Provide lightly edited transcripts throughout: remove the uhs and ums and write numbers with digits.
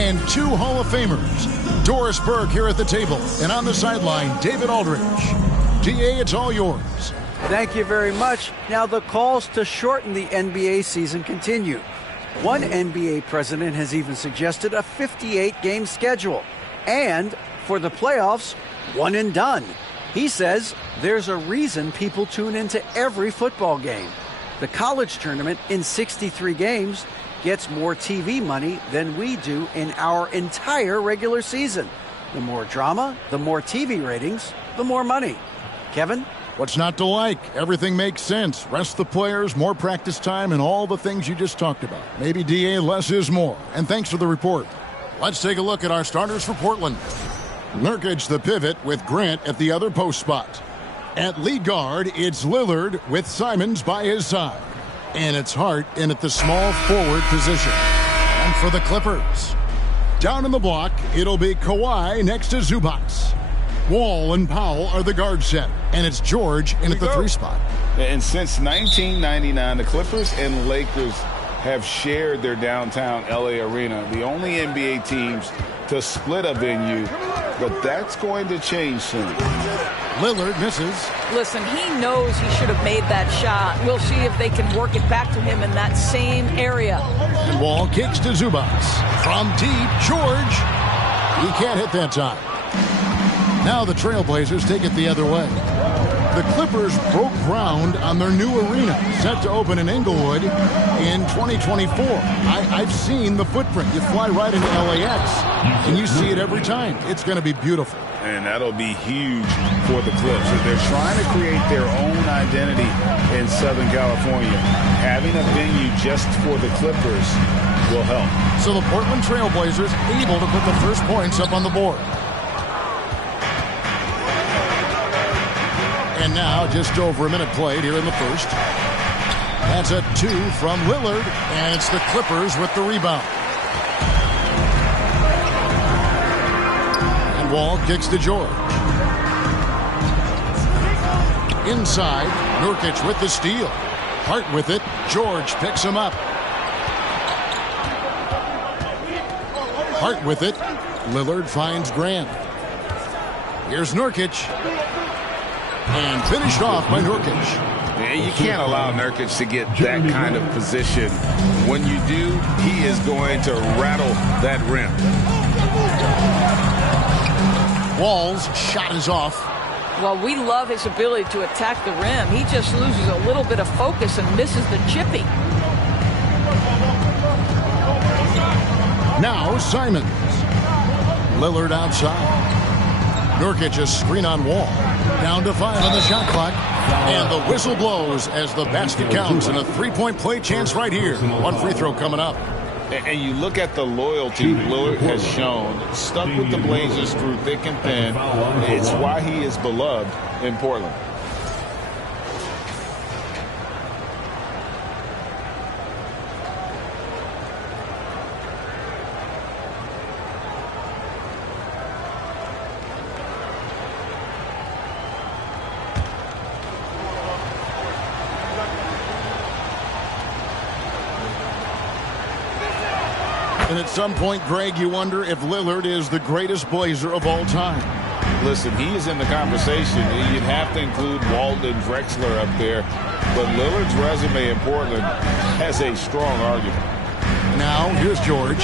and 2 Hall of Famers. Doris Burke here at the table, and on the sideline, David Aldridge. DA, it's all yours. Thank you very much. Now the calls to shorten the NBA season continue. One NBA president has even suggested a 58-game schedule. And for the playoffs, one and done. He says there's a reason people tune into every football game. The college tournament in 63 games gets more TV money than we do in our entire regular season. The more drama, the more TV ratings, the more money. Kevin? What's not to like? Everything makes sense. Rest the players, more practice time, and all the things you just talked about. Maybe, DA, less is more. And thanks for the report. Let's take a look at our starters for Portland. Nurkic, the pivot, with Grant at the other post spot. At lead guard, it's Lillard with Simons by his side. And it's Hart in at the small forward position. And for the Clippers, down in the block, it'll be Kawhi next to Zubac. Wall and Powell are the guard set, and it's George in at the 3 spot. And since 1999, the Clippers and Lakers have shared their downtown LA arena, the only NBA teams to split a venue, but that's going to change soon. Lillard misses. Listen, he knows he should have made that shot. We'll see if they can work it back to him in that same area. And Wall kicks to Zubac. From deep, George. He can't hit that time. Now the Trailblazers take it the other way. The Clippers broke ground on their new arena, set to open in Inglewood in 2024. I've seen the footprint. You fly right into LAX, and you see it every time. It's going to be beautiful. And that'll be huge for the Clips. They're trying to create their own identity in Southern California. Having a venue just for the Clippers will help. So the Portland Trailblazers able to put the first points up on the board. And now just over a minute played here in the first. That's a 2 from Lillard, and it's the Clippers with the rebound. And Wall kicks to George. Inside, Nurkic with the steal. Hart with it. George picks him up. Hart with it. Lillard finds Grant. Here's Nurkic. And finished off by Nurkic. And you can't allow Nurkic to get that kind of position. When you do, he is going to rattle that rim. Wall's shot is off. Well, we love his ability to attack the rim. He just loses a little bit of focus and misses the chippy. Now Simons. Lillard outside. Nurkic a screen on Wall. Down to 5 on the shot clock. And the whistle blows as the basket counts. And a 3-point play chance right here. One free throw coming up. And you look at the loyalty Lillard has shown. Stuck with the Blazers through thick and thin. It's why he is beloved in Portland. And at some point, Greg, you wonder if Lillard is the greatest Blazer of all time. Listen, he is in the conversation. You'd have to include Walden Drexler up there. But Lillard's resume in Portland has a strong argument. Now, here's George.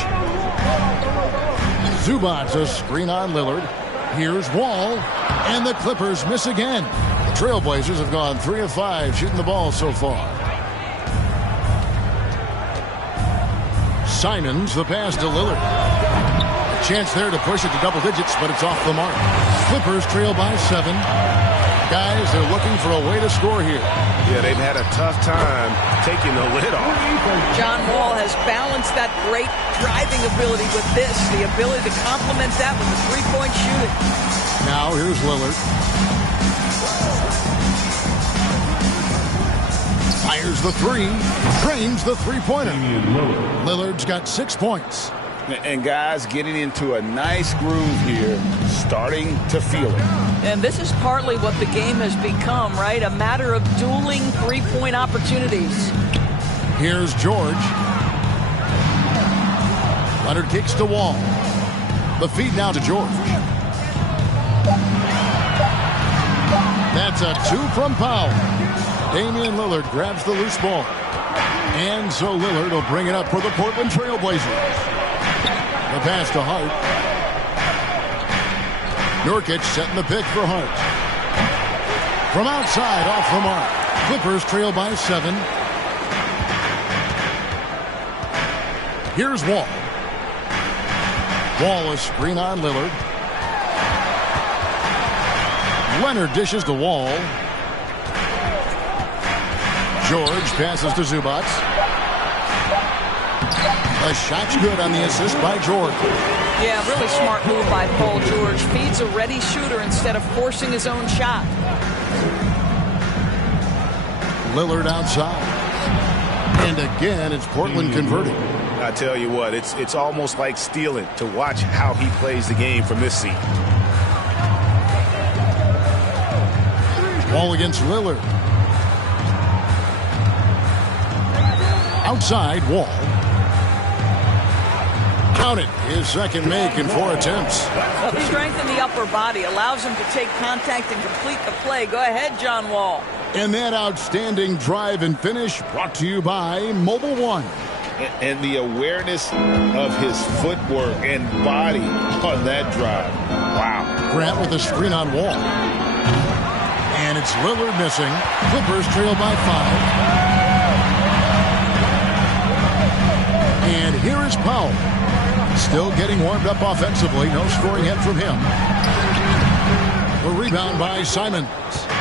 Zubac a screen on Lillard. Here's Wall. And the Clippers miss again. The Trailblazers have gone 3 of 5 shooting the ball so far. Simons, the pass to Lillard. A chance there to push it to double digits, but it's off the mark. Clippers trail by 7. Guys, they're looking for a way to score here. Yeah, they've had a tough time taking the lid off. John Wall has balanced that great driving ability with this, the ability to complement that with the three-point shooting. Now here's Lillard. Fires the 3, drains the three-pointer. Lillard's got 6 points. And guys getting into a nice groove here, starting to feel it. And this is partly what the game has become, right? A matter of dueling three-point opportunities. Here's George. Leonard kicks to Wall. The feed now to George. That's a 2 from Powell. Damian Lillard grabs the loose ball. And so Lillard will bring it up for the Portland Trail Blazers. The pass to Hart. Nurkic setting the pick for Hart. From outside, off the mark. Clippers trail by 7. Here's Wall. Wall is screen on Lillard. Leonard dishes to Wall. George passes to Zubac. The shot's good on the assist by George. Yeah, really smart move by Paul George. Feeds a ready shooter instead of forcing his own shot. Lillard outside. And again, it's Portland converting. I tell you what, it's almost like stealing to watch how he plays the game from this seat. Wall against Lillard. Outside, Wall. Count it. His second make in 4 attempts. Well, the strength in the upper body allows him to take contact and complete the play. Go ahead, John Wall. And that outstanding drive and finish brought to you by Mobile One. And the awareness of his footwork and body on that drive. Wow. Grant with a screen on Wall. And it's Lillard missing. Clippers trail by 5. And here is Powell. Still getting warmed up offensively. No scoring yet from him. The rebound by Simons.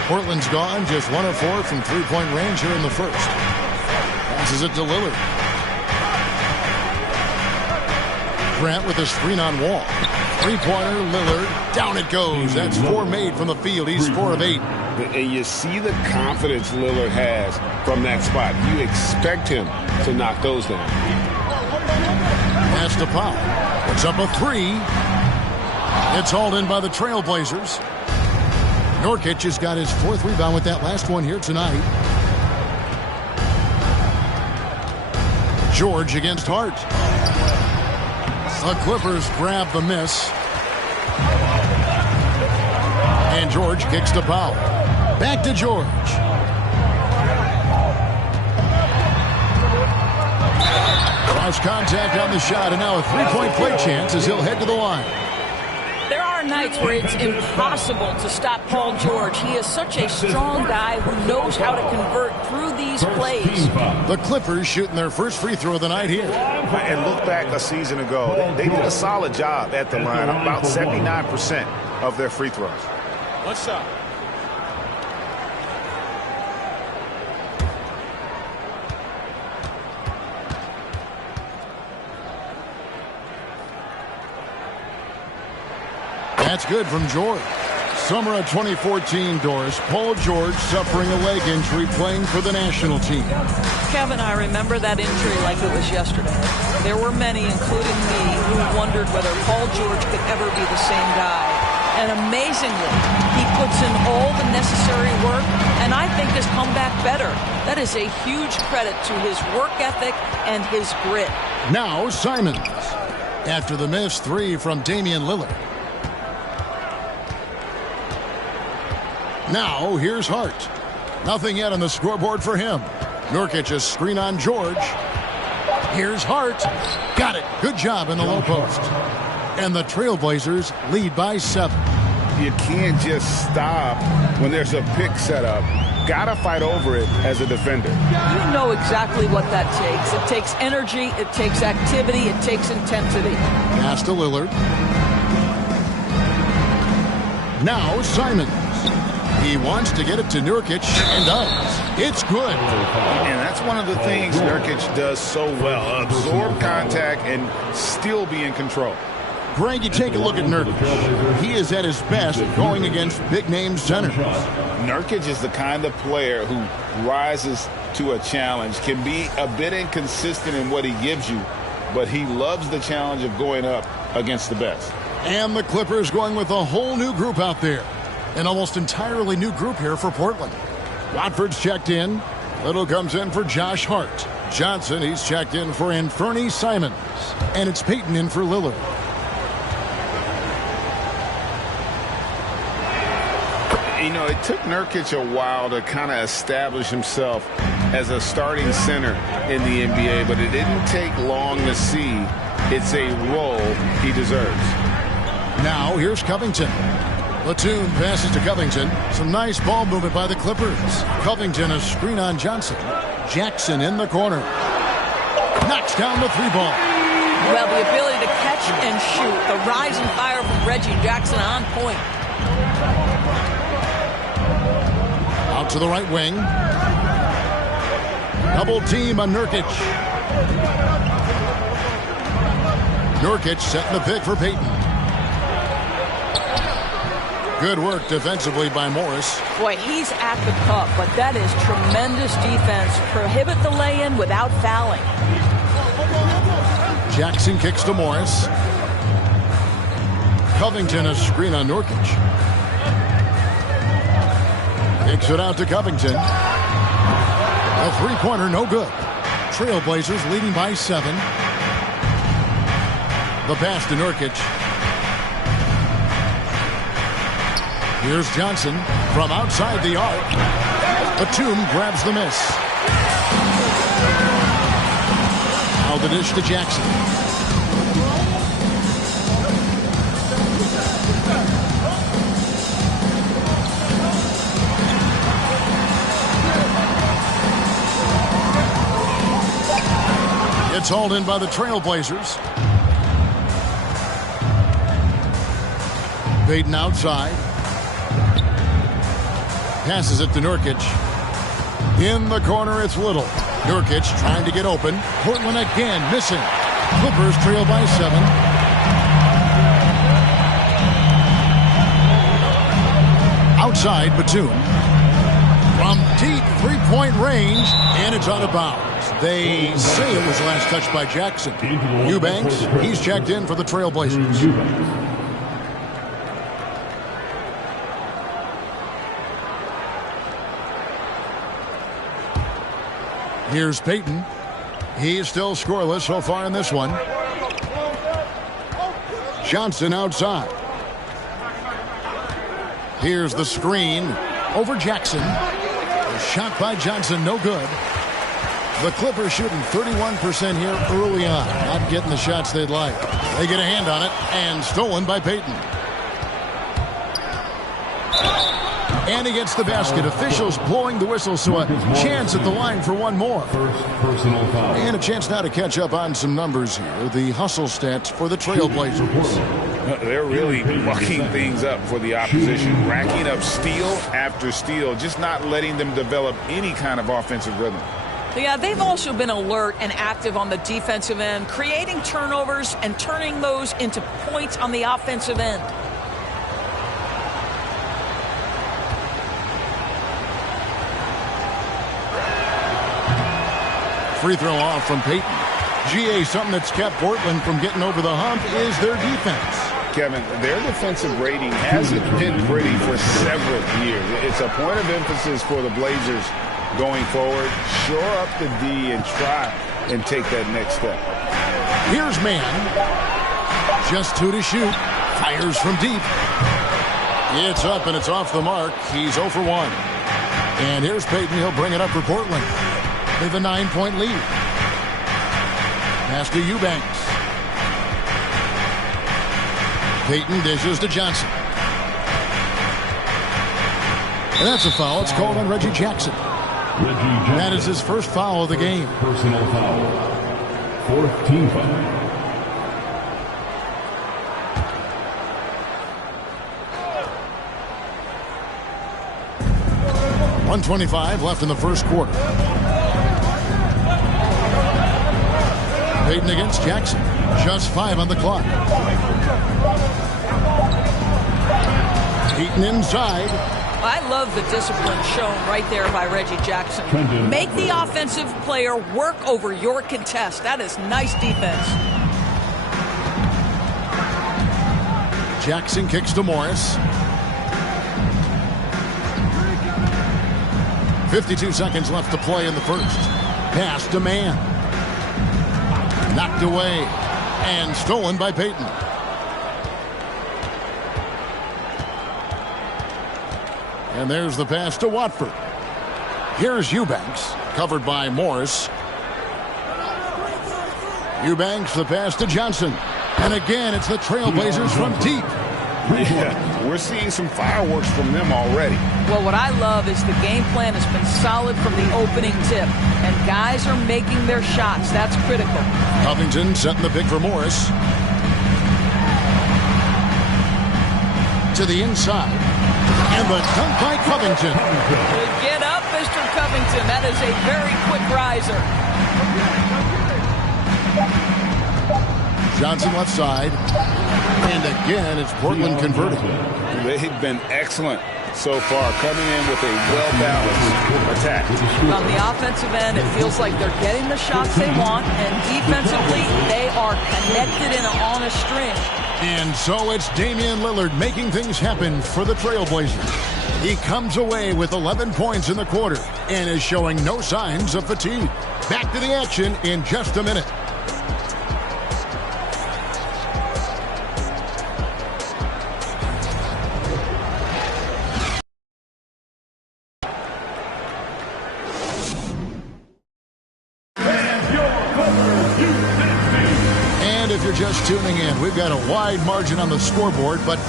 Portland's gone just 1 of 4 from three-point range here in the first. Passes it to Lillard. Grant with a screen on Wall. Three-pointer, Lillard. Down it goes. That's 4 made from the field. He's 4 of 8. And you see the confidence Lillard has from that spot. You expect him to knock those down. Pass to Powell. It's up a 3. It's hauled in by the Trailblazers. Nurkic has got his 4th rebound with that last one here tonight. George against Hart. The Clippers grab the miss. And George kicks to Powell. Back to George. Cross contact on the shot, and now a 3-point play chance as he'll head to the line. There are nights where it's impossible to stop Paul George. He is such a strong guy who knows how to convert through these plays. The Clippers shooting their first free throw of the night here. And look back a season ago. They did a solid job at the line. About 79% of their free throws. What's up? That's good from George. Summer of 2014, Doris. Paul George suffering a leg injury playing for the national team. Kevin, I remember that injury like it was yesterday. There were many, including me, who wondered whether Paul George could ever be the same guy. And amazingly, he puts in all the necessary work, and I think has come back better. That is a huge credit to his work ethic and his grit. Now Simons. After the missed 3 from Damian Lillard. Now here's Hart. Nothing yet on the scoreboard for him. Nurkic a screen on George. Here's Hart. Got it. Good job in the low post. And the Trailblazers lead by 7. You can't just stop when there's a pick set up. Gotta fight over it as a defender. You know exactly what that takes. It takes energy, it takes activity, it takes intensity. Pass to Lillard. Now Simons. He wants to get it to Nurkic and does. It's good. And that's one of the things Nurkic does so well. Absorb contact and still be in control. Greg, you take a look at Nurkic. He is at his best going against big-name centers. Nurkic is the kind of player who rises to a challenge, can be a bit inconsistent in what he gives you, but he loves the challenge of going up against the best. And the Clippers going with a whole new group out there. An almost entirely new group here for Portland. Watford's checked in. Little comes in for Josh Hart. Johnson, he's checked in for Anthony Simons. And it's Payton in for Lillard. You know, it took Nurkic a while to kind of establish himself as a starting center in the NBA, but it didn't take long to see it's a role he deserves. Now, here's Covington. Batum passes to Covington. Some nice ball movement by the Clippers. Covington, a screen on Johnson. Jackson in the corner. Knocks down the three ball. Well, the ability to catch and shoot. The rise and fire from Reggie Jackson on point. Out to the right wing. Double team on Nurkic. Nurkic setting the pick for Payton. Good work defensively by Morris. Boy, he's at the cup, but that is tremendous defense. Prohibit the lay-in without fouling. Jackson kicks to Morris. Covington, a screen on Nurkic. Kicks it out to Covington. A three-pointer, no good. Trailblazers leading by 7. The pass to Nurkic. Here's Johnson from outside the arc. Batum grabs the miss. Now the dish to Jackson. It's hauled in by the Trailblazers. Payton outside. Passes it to Nurkic. In the corner, it's Little. Nurkic trying to get open. Portland again missing. Clippers trail by 7. Outside, Batum. From deep three-point range, and it's out of bounds. They say it was last touched by Jackson. Eubanks, he's checked in for the Trailblazers. Here's Payton. He's still scoreless so far in this one. Johnson outside. Here's the screen over Jackson. A shot by Johnson, no good. The Clippers shooting 31% here early on. Not getting the shots they'd like. They get a hand on it, and stolen by Payton. And he gets the basket. Officials blowing the whistle, so a chance at the line for one more. First personal foul. And a chance now to catch up on some numbers here. The hustle stats for the Trailblazers. They're really mucking things up for the opposition. Racking up steal after steal. Just not letting them develop any kind of offensive rhythm. Yeah, they've also been alert and active on the defensive end, creating turnovers and turning those into points on the offensive end. Free throw off from Payton. GA, something that's kept Portland from getting over the hump is their defense. Kevin, their defensive rating hasn't been pretty for several years. It's a point of emphasis for the Blazers going forward. Shore up the D and try and take that next step. Here's Mann. Just 2 to shoot. Fires from deep. It's up and it's off the mark. He's 0 for 1. And here's Payton. He'll bring it up for Portland. They have a 9-point lead. Pass to Eubanks. Payton dishes to Johnson. And that's a foul. It's called on Reggie Jackson. That is his first foul of the game. Personal foul. 4th team foul. .125 left in the first quarter. Payton against Jackson. Just 5 on the clock. Payton inside. I love the discipline shown right there by Reggie Jackson. Make the offensive player work over your contest. That is nice defense. Jackson kicks to Morris. 52 seconds left to play in the first. Pass to man. Knocked away and stolen by Peyton. And there's the pass to Watford. Here's Eubanks, covered by Morris. Eubanks, the pass to Johnson. And again, it's the Trailblazers from deep. Yeah, we're seeing some fireworks from them already. Well, what I love is the game plan has been solid from the opening tip. And guys are making their shots. That's critical. Covington setting the pick for Morris. To the inside. And the dunk by Covington. Get up, Mr. Covington. That is a very quick riser. Johnson left side. And again, it's Portland converting. They've been excellent so far, coming in with a well-balanced attack. On the offensive end, it feels like they're getting the shots they want, and defensively, they are connected and on a string. And so it's Damian Lillard making things happen for the Trailblazers. He comes away with 11 points in the quarter and is showing no signs of fatigue. Back to the action in just a minute. Just tuning in, we've got a wide margin on the scoreboard, but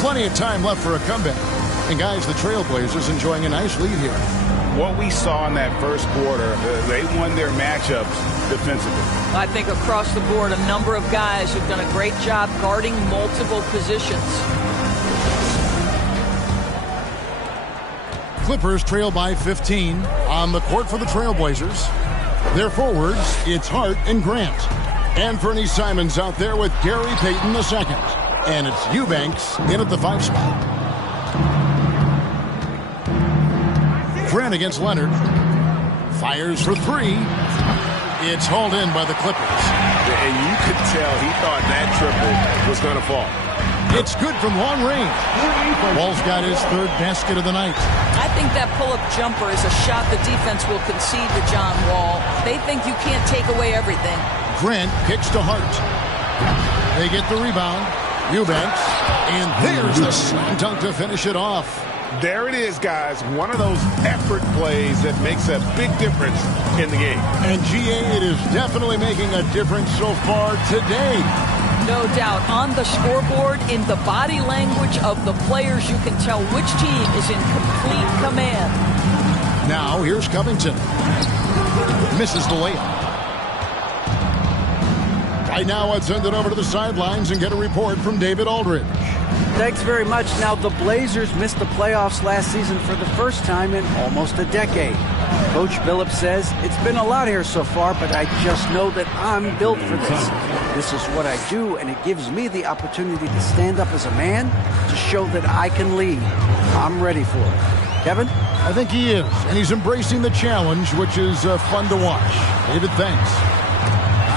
plenty of time left for a comeback. And guys, the Trailblazers enjoying a nice lead here. What we saw in that first quarter, they won their matchups defensively. I think across the board, a number of guys who've done a great job guarding multiple positions. Clippers trail by 15 on the court for the Trailblazers. Their forwards, it's Hart and Grant. And Fernie Simons out there with Gary Payton II. And it's Eubanks in at the 5 spot. Grant against Leonard. Fires for 3. It's hauled in by the Clippers. And you could tell he thought that triple was going to fall. It's good from long range. Wall's got his 3rd basket of the night. I think that pull-up jumper is a shot the defense will concede to John Wall. They think you can't take away everything. Grant kicks to Hart. They get the rebound. Eubanks. And there's the slam dunk to finish it off. There it is, guys. One of those effort plays that makes a big difference in the game. And GA, it is definitely making a difference so far today. No doubt. On the scoreboard, in the body language of the players, you can tell which team is in complete command. Now, here's Covington. Misses the layup. Right now, let's send it over to the sidelines and get a report from David Aldridge. Thanks very much. Now, the Blazers missed the playoffs last season for the first time in almost a decade. Coach Billups says, it's been a lot here so far, but I just know that I'm built for this. This is what I do, and it gives me the opportunity to stand up as a man to show that I can lead. I'm ready for it. Kevin? I think he is, and he's embracing the challenge, which is fun to watch. David, thanks.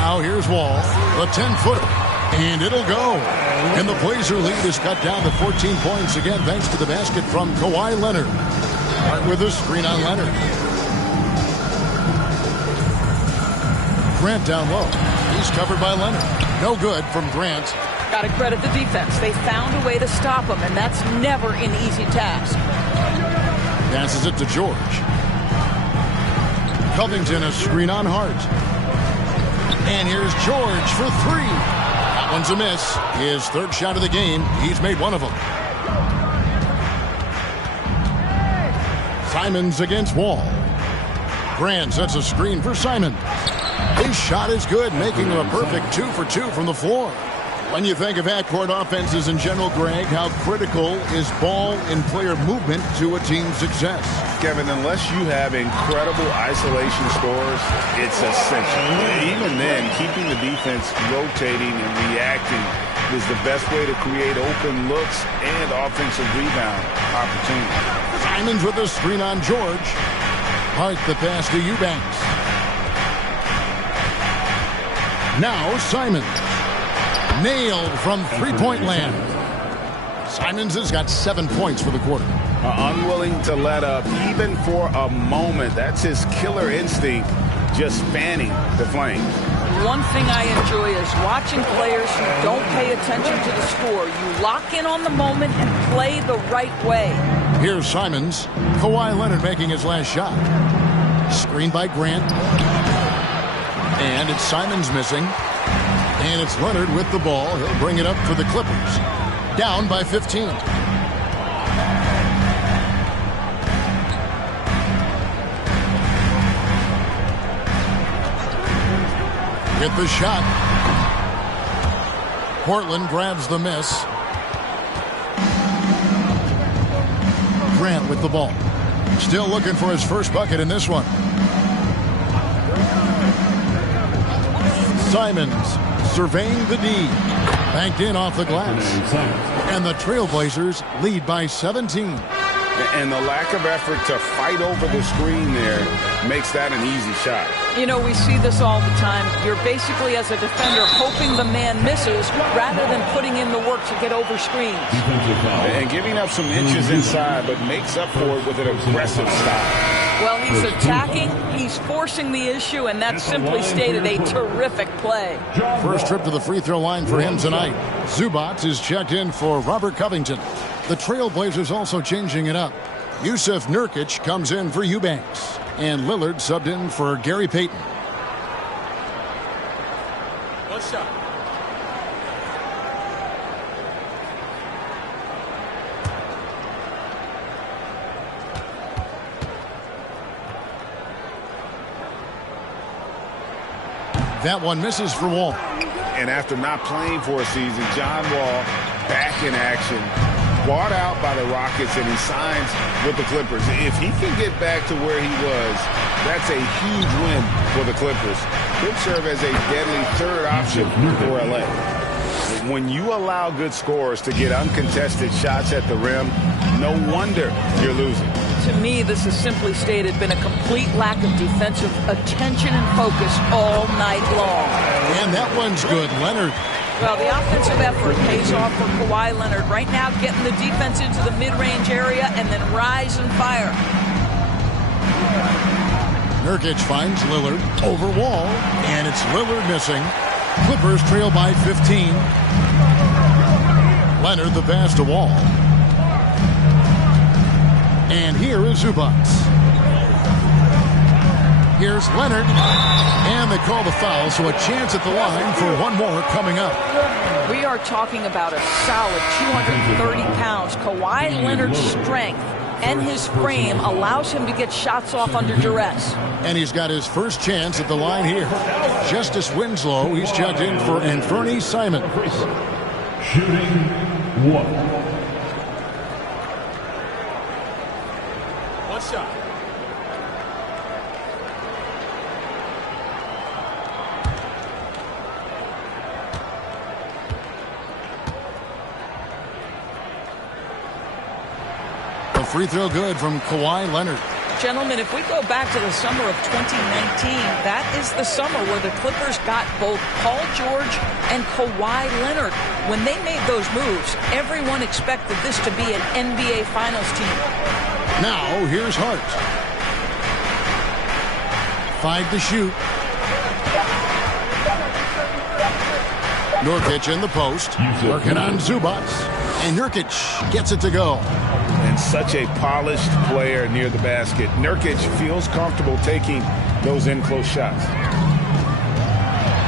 Now here's Wall, the 10-footer, and it'll go. And the Blazer lead is cut down to 14 points again, thanks to the basket from Kawhi Leonard. Hart with a screen on Leonard. Grant down low. He's covered by Leonard. No good from Grant. Got to credit the defense. They found a way to stop him, and that's never an easy task. Passes it to George. Covington, a screen on Hart. And here's George for 3. That one's a miss. His 3rd shot of the game. He's made one of them. Simons against Wall. Grant sets a screen for Simons. His shot is good, making him a perfect 2 for 2 from the floor. When you think of half-court offenses in general, Greg, how critical is ball and player movement to a team's success? Kevin, unless you have incredible isolation scores, it's essential. Even then, keeping the defense rotating and reacting is the best way to create open looks and offensive rebound opportunities. Simons with a screen on George. Hart the pass to Eubanks. Now Simons. Nailed from three-point land. Simons has got 7 points for the quarter. Unwilling to let up even for a moment. That's his killer instinct just fanning the flames. One thing I enjoy is watching players who don't pay attention to the score. You lock in on the moment and play the right way. Here's Simons. Kawhi Leonard making his last shot. Screen by Grant. And it's Simons missing. And it's Leonard with the ball. He'll bring it up for the Clippers. Down by 15. Get the shot. Portland grabs the miss. Grant with the ball. Still looking for his first bucket in this one. Simons surveying the D. Banked in off the glass. And the Trailblazers lead by 17. And the lack of effort to fight over the screen there makes that an easy shot. You know, we see this all the time. You're basically, as a defender, hoping the man misses rather than putting in the work to get over screens. And giving up some inches inside, but makes up for it with an aggressive stop. Well, he's attacking, he's forcing the issue, and that's simply stated a terrific play. First trip to the free throw line for him tonight. Zubac is checked in for Robert Covington. The Trailblazers also changing it up. Yusuf Nurkic comes in for Eubanks. And Lillard subbed in for Gary Payton. What's up? That one misses for Wall. And after not playing for a season, John Wall back in action. Bought out by the Rockets, and he signs with the Clippers. If he can get back to where he was, that's a huge win for the Clippers. Could serve as a deadly third option for LA. When you allow good scorers to get uncontested shots at the rim, no wonder you're losing. To me, this has simply stated been a complete lack of defensive attention and focus all night long. And that one's good. Leonard. Well, the offensive effort pays off for Kawhi Leonard. Right now, getting the defense into the mid-range area and then rise and fire. Nurkic finds Lillard over Wall, and it's Lillard missing. Clippers trail by 15. Leonard the pass to Wall. And here is Zubac. Here's Leonard. And they call the foul, so a chance at the line for one more coming up. We are talking about a solid 230 pounds. Kawhi Leonard's strength and his frame allows him to get shots off under duress. And he's got his first chance at the line here. Justice Winslow, he's checked in for Anthony Simons. Shooting one. What's up? Free throw good from Kawhi Leonard. Gentlemen, if we go back to the summer of 2019, that is the summer where the Clippers got both Paul George and Kawhi Leonard. When they made those moves, everyone expected this to be an NBA Finals team. Now, here's Hart. 5 to shoot. Nurkic in the post. Working on Zubac. And Nurkic gets it to go. And such a polished player near the basket. Nurkic feels comfortable taking those in-close shots.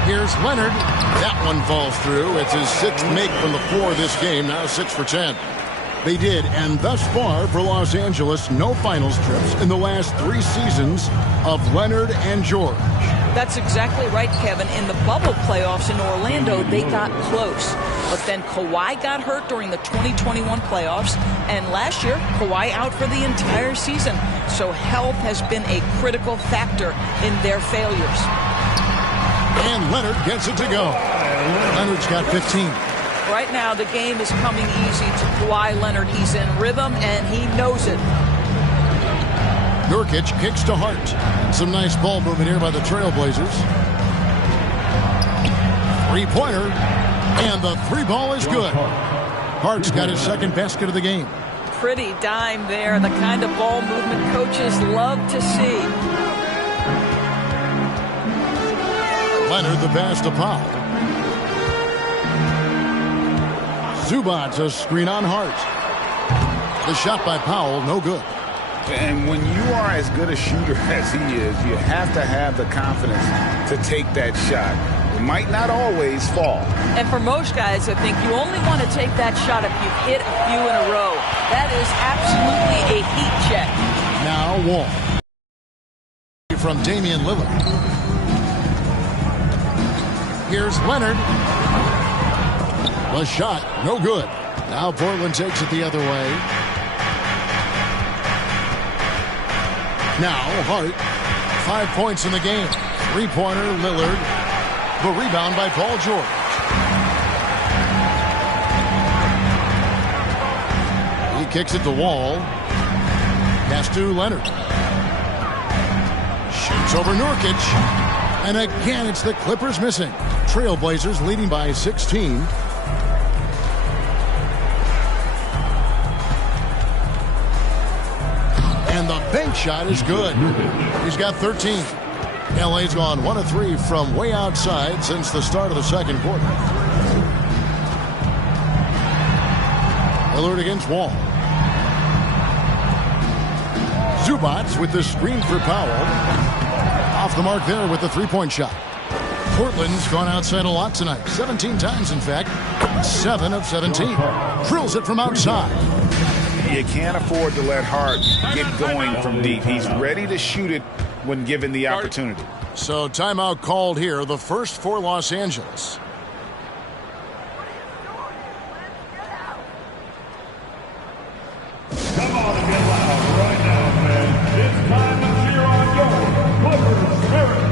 Here's Leonard. That one falls through. It's his 6th make from the floor this game. Now 6 for 10. They did, and thus far for Los Angeles, no finals trips in the last 3 seasons of Leonard and George. That's exactly right, Kevin. In the bubble playoffs in Orlando, they got close. But then Kawhi got hurt during the 2021 playoffs. And last year, Kawhi out for the entire season. So health has been a critical factor in their failures. And Leonard gets it to go. Leonard's got 15. Right now, the game is coming easy to Kawhi Leonard. He's in rhythm, and he knows it. Nurkic kicks to Hart. Some nice ball movement here by the Trailblazers. Three-pointer. And the 3-ball is good. Hart's got his 2nd basket of the game. Pretty dime there. The kind of ball movement coaches love to see. Leonard the pass to Powell. Zubac a screen on Hart. The shot by Powell, no good. And when you are as good a shooter as he is, you have to have the confidence to take that shot. It might not always fall. And for most guys, I think you only want to take that shot if you've hit a few in a row. That is absolutely a heat check. Now Wall. From Damian Lillard. Here's Leonard. The shot, no good. Now Portland takes it the other way. Now Hart. 5 points in the game. Three-pointer, Lillard. The rebound by Paul George. He kicks it to Wall. Pass to Leonard. Shoots over Nurkic. And again, it's the Clippers missing. Trailblazers leading by 16. And the bank shot is good. He's got 13. LA's gone 1 of 3 from way outside since the start of the second quarter. Lillard against Wall. Zubac with the screen for Powell. Off the mark there with the three-point shot. Portland's gone outside a lot tonight. 17 times, in fact. 7 of 17. Drills it from outside. You can't afford to let Hart get going from deep. He's ready to shoot it when given the opportunity. So timeout called here, the first for Los Angeles. Come on and get loud right now, man. It's time to cheer on your Clippers spirit.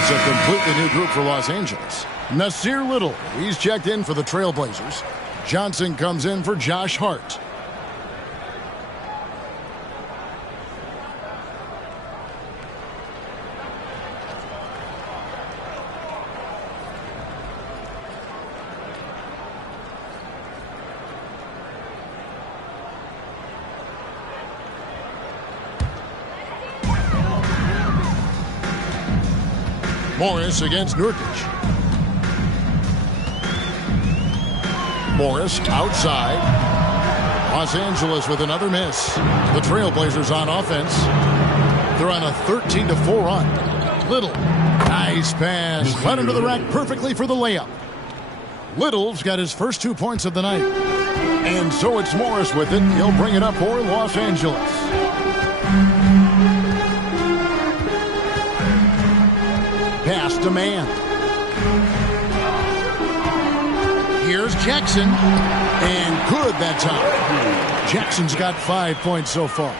It's a completely new group for Los Angeles. Nasir Little, he's checked in for the Trailblazers. Johnson comes in for Josh Hart. Morris against Nurkic. Morris outside. Los Angeles with another miss. The Trailblazers on offense. They're on a 13-4 run. Little. Nice pass. Led into the rack perfectly for the layup. Little's got his first 2 points of the night. And so it's Morris with it. He'll bring it up for Los Angeles. Pass demand. Here's Jackson. And good that time. Jackson's got 5 points so far.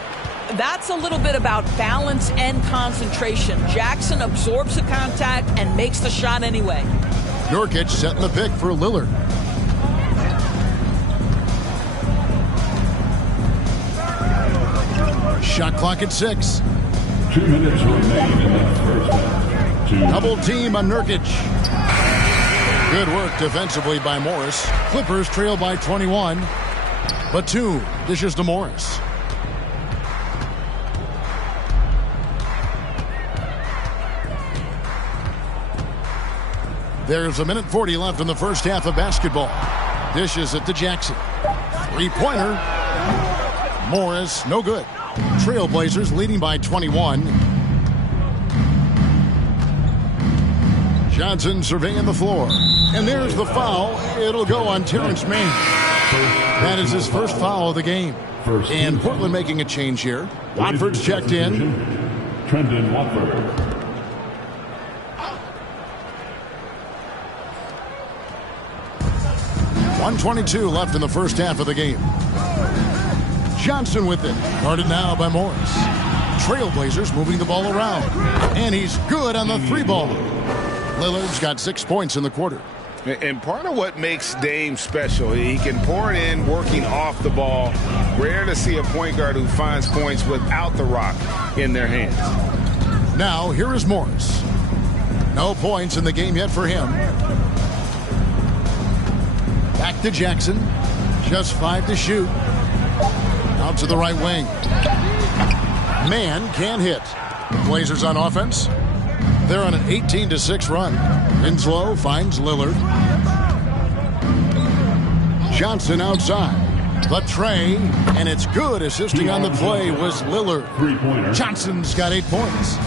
That's a little bit about balance and concentration. Jackson absorbs the contact and makes the shot anyway. Nurkic setting the pick for Lillard. Shot clock at 6. 2 minutes remain in the first half. Double team on Nurkic. Good work defensively by Morris. Clippers trail by 21. Batum dishes to Morris. There's 1:40 left in the first half of basketball. Dishes it to Jackson. Three-pointer. Morris, no good. Trailblazers leading by 21. Johnson surveying the floor. And there's the foul. It'll go on Terrence Mann. That is his first foul of the game. And Portland making a change here. Watford's checked in. Trendon Watford. 1:22 left in the first half of the game. Johnson with it. Guarded now by Morris. Trailblazers moving the ball around. And he's good on the three ball. Lillard's got 6 points in the quarter. And part of what makes Dame special, he can pour it in working off the ball. Rare to see a point guard who finds points without the rock in their hands. Now, here is Morris. No points in the game yet for him. Back to Jackson. Just 5 to shoot. Out to the right wing. Man can't hit. Blazers on offense. They're on an 18-6 run. Winslow finds Lillard. Johnson outside. The tray, and it's good. Assisting on the play was Lillard. Johnson's got 8 points.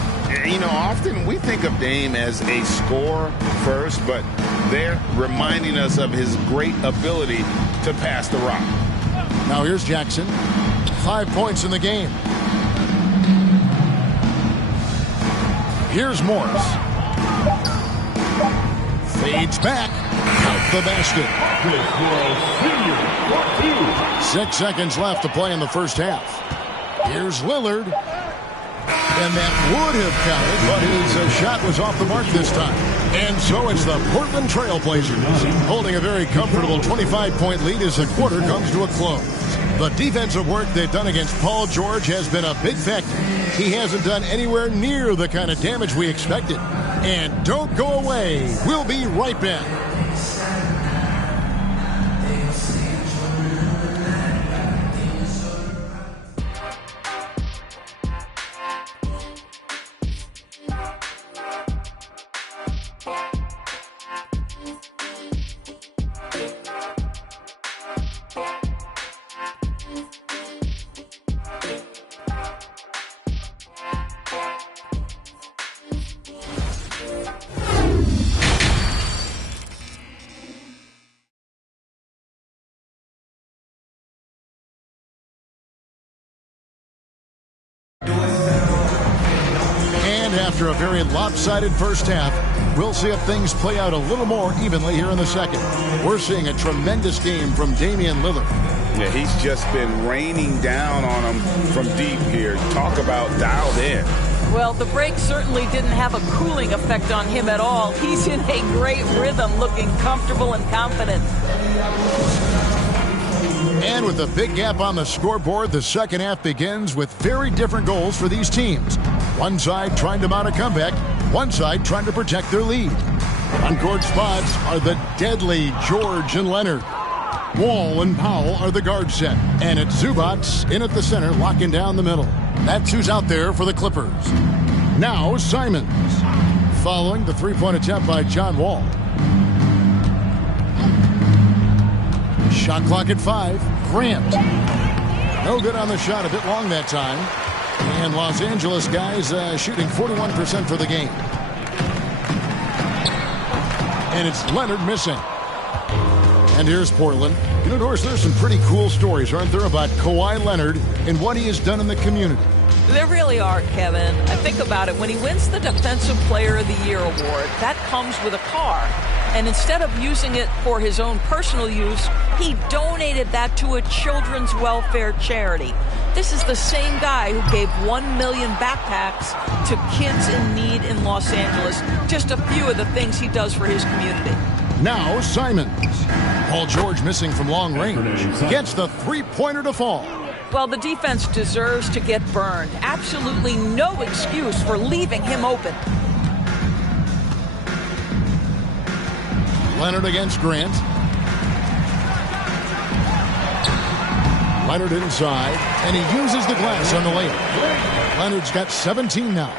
You know, often we think of Dame as a scorer first, but they're reminding us of his great ability to pass the rock. Now here's Jackson. 5 points in the game. Here's Morris. Fades back. Out the basket. 6 seconds left to play in the first half. Here's Lillard. And that would have counted, but his shot was off the mark this time. And so it's the Portland Trail Blazers holding a very comfortable 25-point lead as the quarter comes to a close. The defensive work they've done against Paul George has been a big factor. He hasn't done anywhere near the kind of damage we expected. And don't go away. We'll be right back. After a very lopsided first half, we'll see if things play out a little more evenly here in the second. We're seeing a tremendous game from Damian Lillard. Yeah, he's just been raining down on him from deep here. Talk about dialed in. Well, the break certainly didn't have a cooling effect on him at all. He's in a great rhythm, looking comfortable and confident. And with a big gap on the scoreboard, the second half begins with very different goals for these teams. One side trying to mount a comeback, one side trying to protect their lead. On court spots are the deadly George and Leonard. Wall and Powell are the guard set. And it's Zubats in at the center, locking down the middle. That's who's out there for the Clippers. Now Simons, following the three-point attempt by John Wall. Shot clock at 5. Grant. No good on the shot, a bit long that time. And Los Angeles guys shooting 41% for the game. And it's Leonard missing. And here's Portland. You know, Doris, there's some pretty cool stories, aren't there, about Kawhi Leonard and what he has done in the community. There really are, Kevin. I think about it. When he wins the Defensive Player of the Year award, that comes with a car. And instead of using it for his own personal use, he donated that to a children's welfare charity. This is the same guy who gave 1 million backpacks to kids in need in Los Angeles. Just a few of the things he does for his community. Now Simons. Paul George missing from long range. Gets the three-pointer to fall. Well, the defense deserves to get burned. Absolutely no excuse for leaving him open. Leonard against Grant. Leonard inside, and he uses the glass on the layup. Leonard's got 17 now.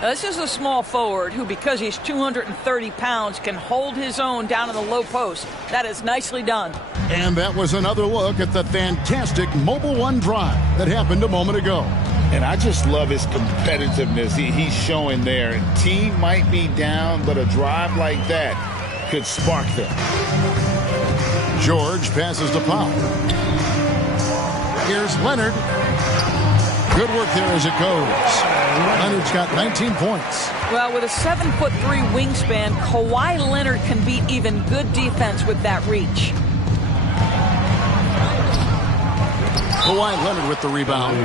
This is a small forward who, because he's 230 pounds, can hold his own down in the low post. That is nicely done. And that was another look at the fantastic Mobile One drive that happened a moment ago. And I just love his competitiveness he's showing there. Team might be down, but a drive like that could spark them. George passes to Powell. Here's Leonard. Good work there as it goes. Leonard's got 19 points. Well, with a 7'3" wingspan, Kawhi Leonard can beat even good defense with that reach. Kawhi Leonard with the rebound.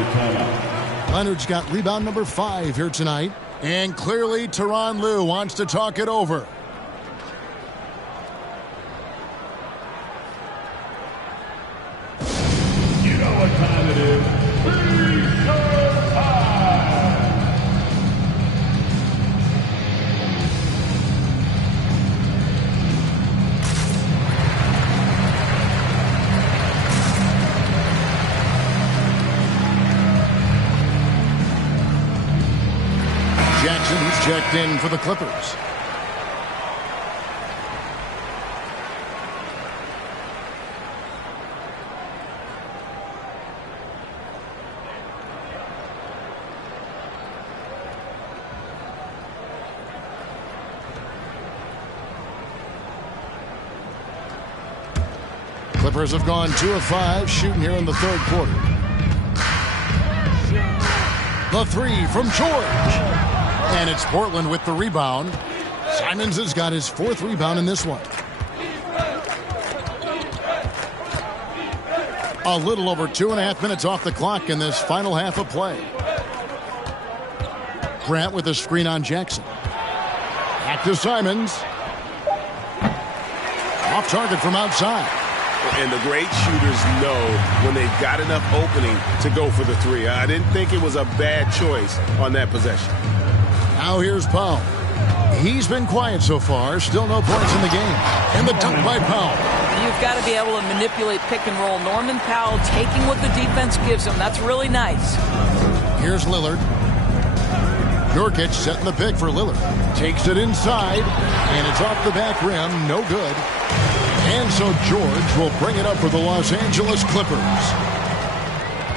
Leonard's got rebound number 5 here tonight. And clearly Tyronn Lue wants to talk it over. You know what time it is. checked in for the Clippers. Clippers have gone 2 of 5 shooting here in the third quarter. The three from George. And it's Portland with the rebound. Simons has got his 4th rebound in this one. A little over 2.5 minutes off the clock in this final half of play. Grant with a screen on Jackson. Back to Simons. Off target from outside. And the great shooters know when they've got enough opening to go for the three. I didn't think it was a bad choice on that possession. Now here's Powell. He's been quiet so far. Still no points in the game. And the dunk by Powell. You've got to be able to manipulate pick and roll. Norman Powell taking what the defense gives him. That's really nice. Here's Lillard. Nurkic setting the pick for Lillard. Takes it inside. And it's off the back rim. No good. And so George will bring it up for the Los Angeles Clippers.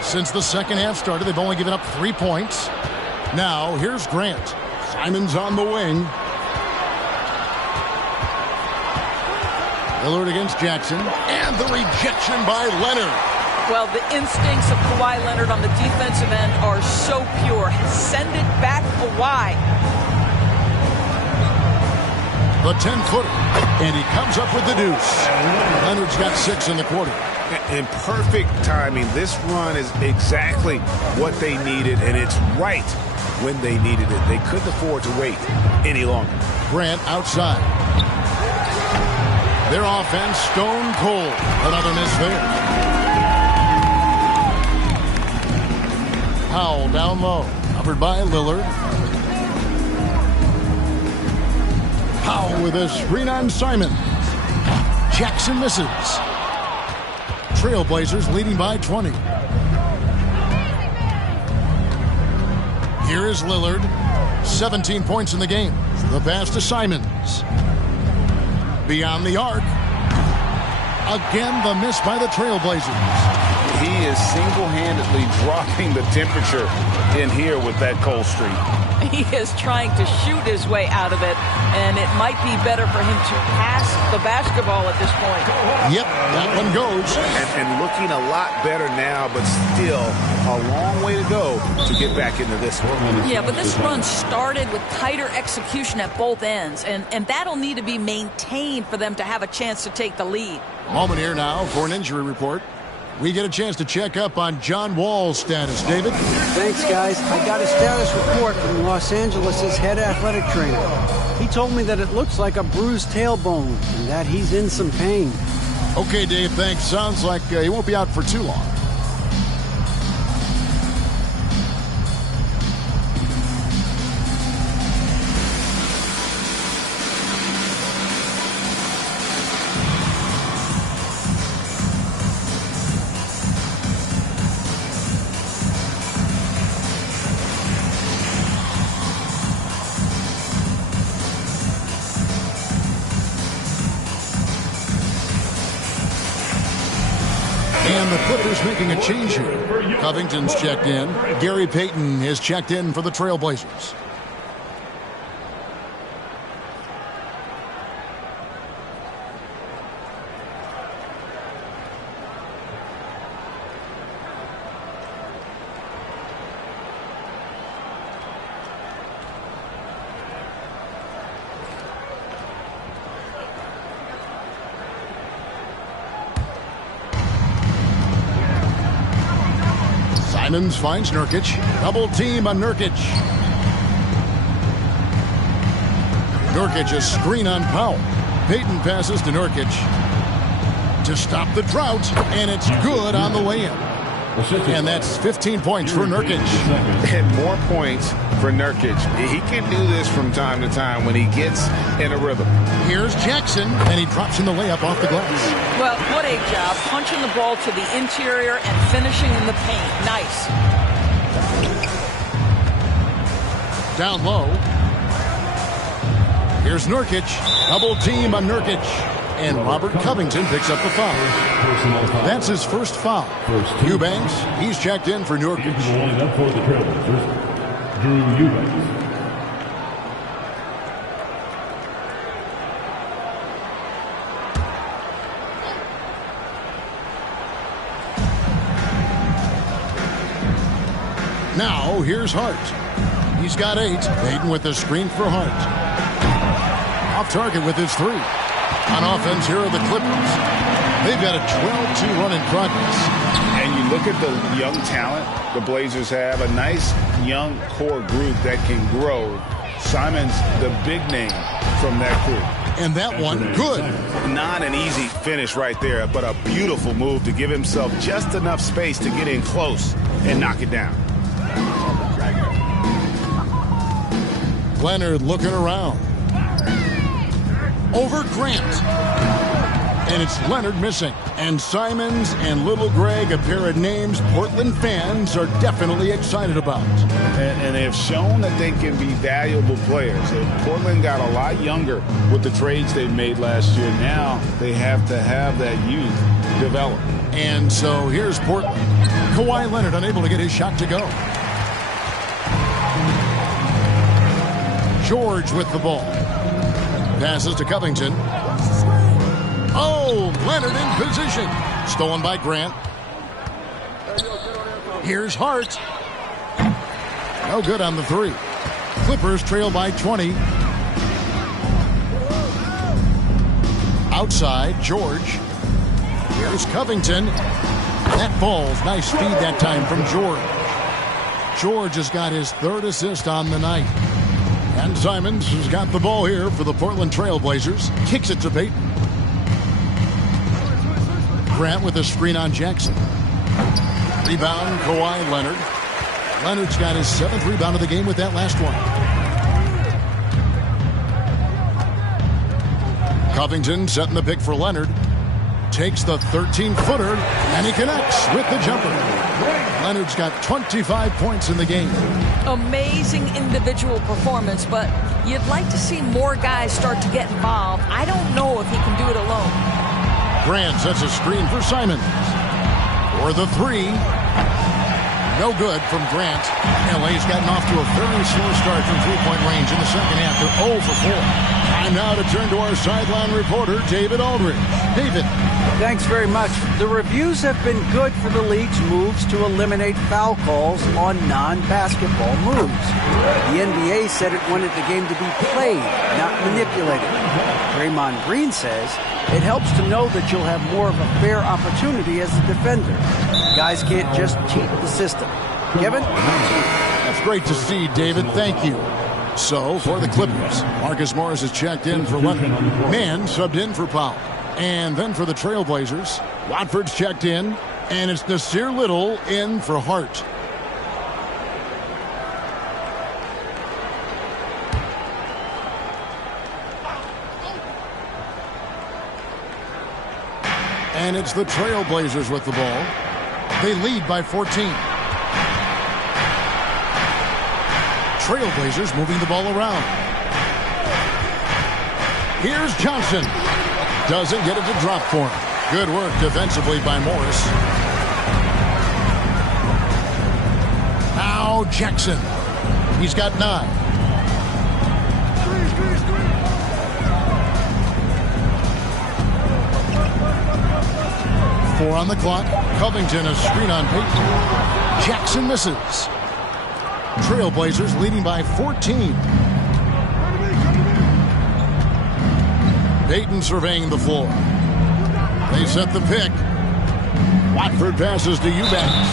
Since the second half started, they've only given up 3 points. Now, here's Grant. Simons on the wing. Lillard against Jackson. And the rejection by Leonard. Well, the instincts of Kawhi Leonard on the defensive end are so pure. Send it back Kawhi. The 10-footer, and he comes up with the deuce. Leonard's got 6 in the quarter. In perfect timing, this run is exactly what they needed, and it's right when they needed it. They couldn't afford to wait any longer. Grant outside. Their offense stone cold. Another miss there. Powell down low, covered by Lillard. Powell with a screen on Simon. Jackson misses. Trailblazers leading by 20. Here is Lillard. 17 points in the game. The pass to Simons. Beyond the arc. Again, the miss by the Trailblazers. He is single-handedly dropping the temperature in here with that cold streak. He is trying to shoot his way out of it, and it might be better for him to pass the basketball at this point. Yep, that one goes. And looking a lot better now, but still a long way to go to get back into this one. Yeah, but this run started with tighter execution at both ends, and that'll need to be maintained for them to have a chance to take the lead. Moment here now for an injury report. We get a chance to check up on John Wall's status. David? Thanks, guys. I got a status report from Los Angeles' head athletic trainer. He told me that it looks like a bruised tailbone and that he's in some pain. Okay, Dave, thanks. Sounds like he won't be out for too long. And the Clippers making a change here. Covington's checked in. Gary Payton is checked in for the Trailblazers. Simons finds Nurkic. Double team on Nurkic. Nurkic a screen on Powell. Payton passes to Nurkic to stop the drought, and it's good on the way in. And that's 15 points for Nurkic. And more points for Nurkic. He can do this from time to time when he gets in a rhythm. Here's Jackson, and he drops in the layup off the glass. Well, what a job. Punching the ball to the interior and finishing in the paint. Nice. Down low. Here's Nurkic. Double team on Nurkic. And Robert Covington picks up the foul. That's his first foul. Eubanks, he's checked in for Nurkic. Up for the Trailblazers, Drew Eubanks. Now, here's Hart. He's got 8. Payton with the screen for Hart. Off target with his 3. On offense, here are the Clippers. They've got a 12-2 run in progress. And you look at the young talent the Blazers have, a nice young core group that can grow. Simon's the big name from that group. And that one, good. Not an easy finish right there, but a beautiful move to give himself just enough space to get in close and knock it down. Leonard looking around. Over Grant. And it's Leonard missing. And Simons and Little Greg, a pair of names Portland fans are definitely excited about. And they have shown that they can be valuable players. Portland got a lot younger with the trades they made last year. Now they have to have that youth develop. And so here's Portland. Kawhi Leonard unable to get his shot to go. George with the ball. Passes to Covington. Oh, Leonard in position. Stolen by Grant. Here's Hart. No good on the 3. Clippers trail by 20. Outside, George. Here's Covington. That falls. Nice speed that time from George. George has got his 3rd assist on the night. And Simons has got the ball here for the Portland Trail Blazers. Kicks it to Payton. Grant with a screen on Jackson. Rebound, Kawhi Leonard. Leonard's got his 7th rebound of the game with that last one. Covington setting the pick for Leonard. Takes the 13-footer, and he connects with the jumper. Leonard's got 25 points in the game. Amazing individual performance, but you'd like to see more guys start to get involved. I don't know if he can do it alone. Grant sets a screen for Simons. For the 3. No good from Grant. LA's gotten off to a very slow start from three-point range in the second half. They're 0 for 4. Time now to turn to our sideline reporter, David Aldridge. David. Thanks very much. The reviews have been good for the league's moves to eliminate foul calls on non-basketball moves. The NBA said it wanted the game to be played, not manipulated. Draymond Green says it helps to know that you'll have more of a fair opportunity as a defender. Guys can't just cheat the system. Kevin? That's great to see, David. Thank you. So, for the Clippers, Marcus Morris has checked in for Leonard. Mann subbed in for Powell. And then for the Trailblazers, Watford's checked in, and it's Nasir Little in for Hart. And it's the Trailblazers with the ball. They lead by 14. Trailblazers moving the ball around. Here's Johnson. Doesn't get it to drop for him. Good work defensively by Morris. Now Jackson. He's got 9. Four on the clock. Covington, a screen on Payton. Jackson misses. Trailblazers leading by 14. Payton surveying the floor. They set the pick. Watford passes to Eubanks.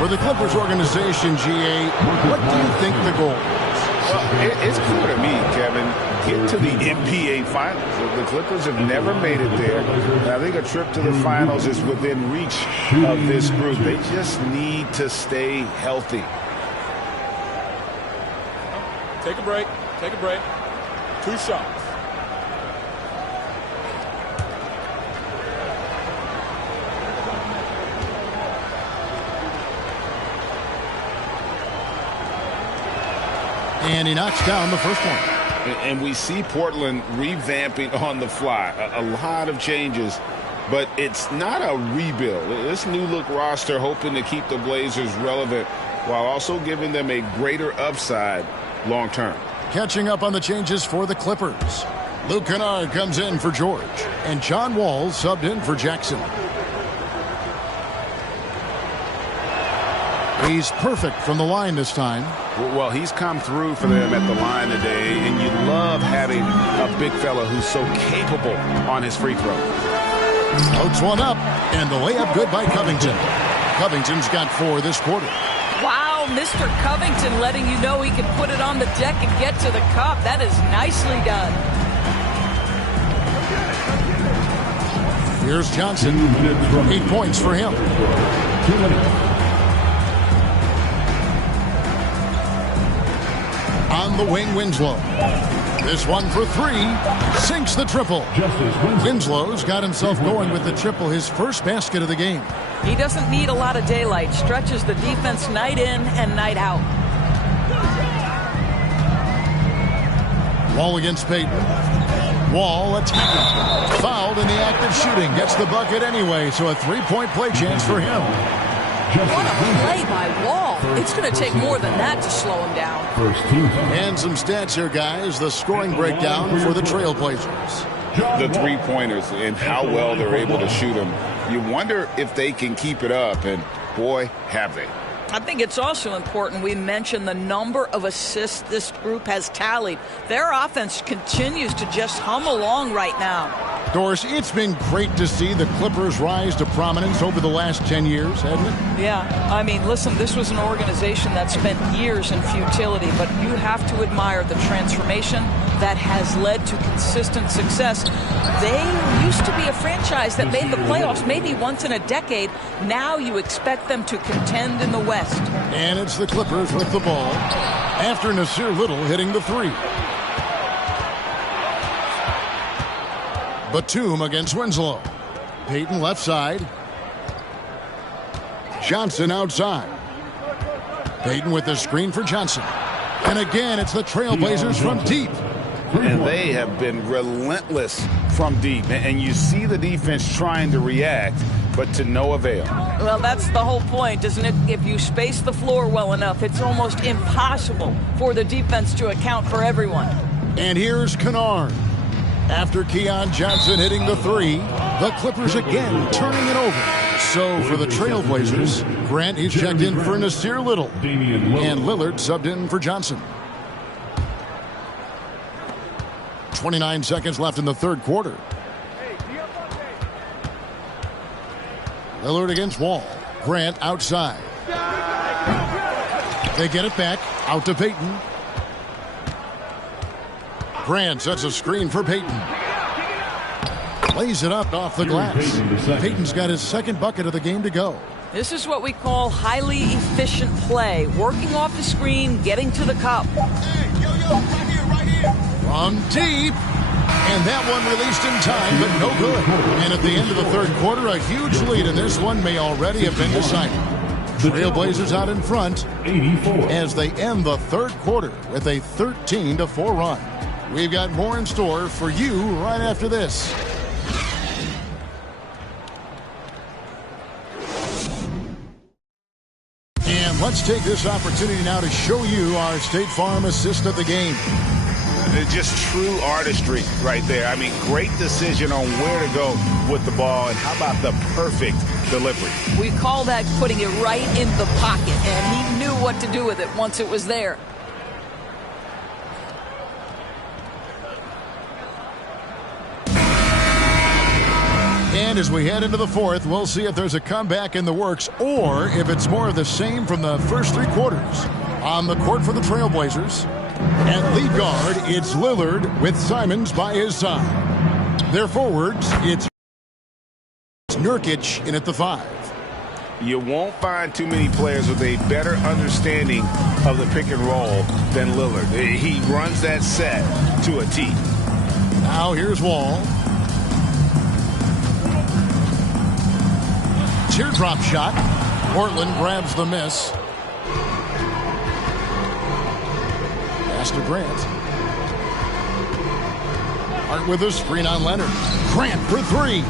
For the Clippers organization, GA, what do you think the goal is? Well, it's clear to me, Kevin. Get to the NBA Finals. The Clippers have never made it there. And I think a trip to the Finals is within reach of this group. They just need to stay healthy. Take a break. Take a break. 2 shots. And he knocks down the first one. And we see Portland revamping on the fly. A lot of changes, but it's not a rebuild. This new look roster hoping to keep the Blazers relevant while also giving them a greater upside long term. Catching up on the changes for the Clippers. Luke Kennard comes in for George, and John Wall subbed in for Jackson. He's perfect from the line this time. Well, he's come through for them at the line today, and you love having a big fella who's so capable on his free throw. Floats one up, and the layup good by Covington. Covington's got 4 this quarter. Wow, Mr. Covington letting you know he can put it on the deck and get to the cup. That is nicely done. Here's Johnson. 8 points for him. On the wing, Winslow. This one for 3. Sinks the triple. Winslow's got himself going with the triple, his first basket of the game. He doesn't need a lot of daylight. Stretches the defense night in and night out. Wall against Payton. Wall attacking. Fouled in the act of shooting. Gets the bucket anyway, so a 3-point play chance for him. What a play by Wall. It's going to take more than that to slow him down. And some stats here, guys. The scoring breakdown for the Trailblazers. The three-pointers and how well they're able to shoot them. You wonder if they can keep it up, and boy, have they. I think it's also important we mention the number of assists this group has tallied. Their offense continues to just hum along right now. Doris, it's been great to see the Clippers rise to prominence over the last 10 years, hasn't it? Yeah, I mean, listen, this was an organization that spent years in futility, but you have to admire the transformation that has led to consistent success. They used to be a franchise that made the playoffs maybe once in a decade. Now you expect them to contend in the West. And it's the Clippers with the ball after Nasir Little hitting the 3. Batum against Winslow. Payton left side. Johnson outside. Payton with the screen for Johnson. And again, it's the Trailblazers from deep. And they have been relentless from deep. And you see the defense trying to react, but to no avail. Well, that's the whole point, isn't it? If you space the floor well enough, it's almost impossible for the defense to account for everyone. And here's Kennard. After Keon Johnson hitting the 3, the Clippers again turning it over. So for the Trailblazers, Grant, he's checked in for Nasir Little. And Lillard subbed in for Johnson. 29 seconds left in the third quarter. Lillard against Wall. Grant outside. They get it back. Out to Payton. Grant sets a screen for Payton. Lays it up off the glass. Payton's got his second bucket of the game to go. This is what we call highly efficient play. Working off the screen, getting to the cup. Right here. From deep. And that one released in time, but no good. And at the end of the third quarter, a huge lead, and this one may already have been decided. Trailblazers out in front 84 as they end the third quarter with a 13-4 run. We've got more in store for you right after this. And let's take this opportunity now to show you our State Farm assist of the game. It's just true artistry right there. I mean, great decision on where to go with the ball, and how about the perfect delivery? We call that putting it right in the pocket, and he knew what to do with it once it was there. And as we head into the fourth, we'll see if there's a comeback in the works or if it's more of the same from the first three quarters. On the court for the Trailblazers, at lead guard, it's Lillard with Simons by his side. Their forwards, it's Nurkic in at the 5. You won't find too many players with a better understanding of the pick and roll than Lillard. He runs that set to a T. Now here's Wall. Teardrop shot. Portland grabs the miss. Pass to Grant. Art with a screen on Leonard. Grant for three.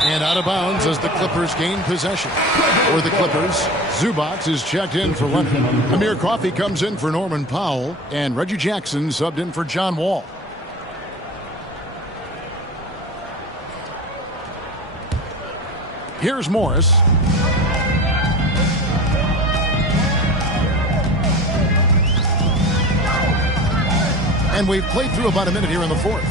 And out of bounds as the Clippers gain possession. For the Clippers, Zubac is checked in for Leonard. Amir Coffey comes in for Norman Powell. And Reggie Jackson subbed in for John Wall. Here's Morris. And we've played through about a minute here in the fourth.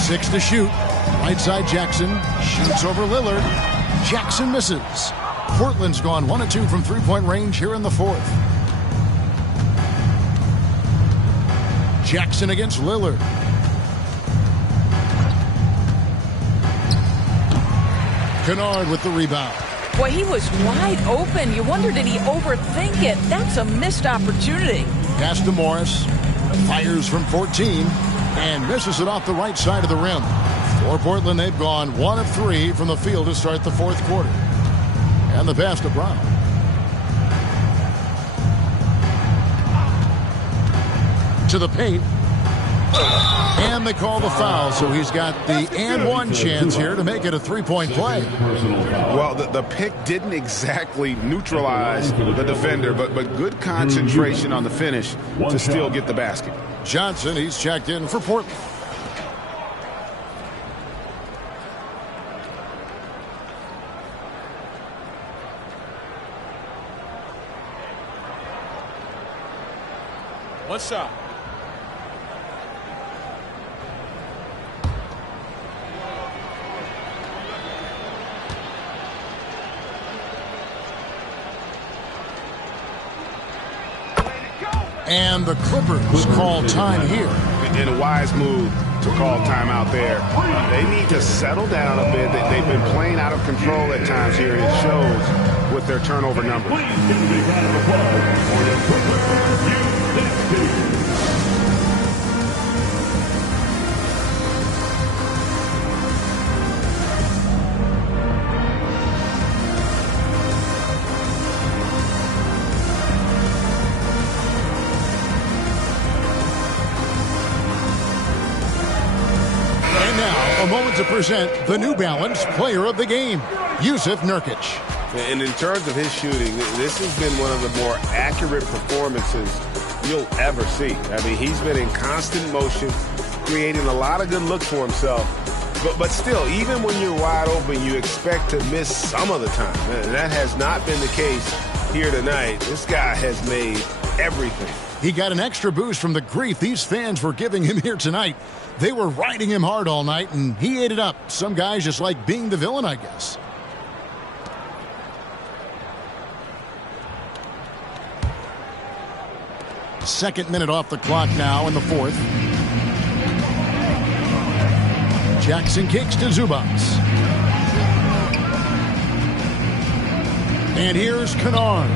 Six to shoot. Right side Jackson. Shoots over Lillard. Jackson misses. Portland's gone 1 of 2 from three-point range here in the fourth. Jackson against Lillard. Kennard with the rebound. Boy, he was wide open. You wonder, did he overthink it? That's a missed opportunity. Pass to Morris. Fires from 14 and misses it off the right side of the rim. For Portland, they've gone 1 of 3 from the field to start the fourth quarter. And the pass to Brown. To the paint. And they call the foul, so he's got the and one chance here to make it a three-point play. Well, the pick didn't exactly neutralize the defender, but good concentration on the finish to still get the basket. Johnson, he's checked in for Portland. One shot. And the Clippers call time here. In a wise move to call timeout there. They need to settle down a bit. They've been playing out of control at times here, and it shows with their turnover numbers. Please give a big round of applause for the Clippers USA. A moment to present the New Balance Player of the Game, Yusuf Nurkic. And in terms of his shooting, this has been one of the more accurate performances you'll ever see. I mean, he's been in constant motion, creating a lot of good looks for himself. But still, even when you're wide open, you expect to miss some of the time. And that has not been the case here tonight. This guy has made everything. He got an extra boost from the grief these fans were giving him here tonight. They were riding him hard all night, and he ate it up. Some guys just like being the villain, I guess. Second minute off the clock now in the fourth. Jackson kicks to Zubac. And here's Kennard.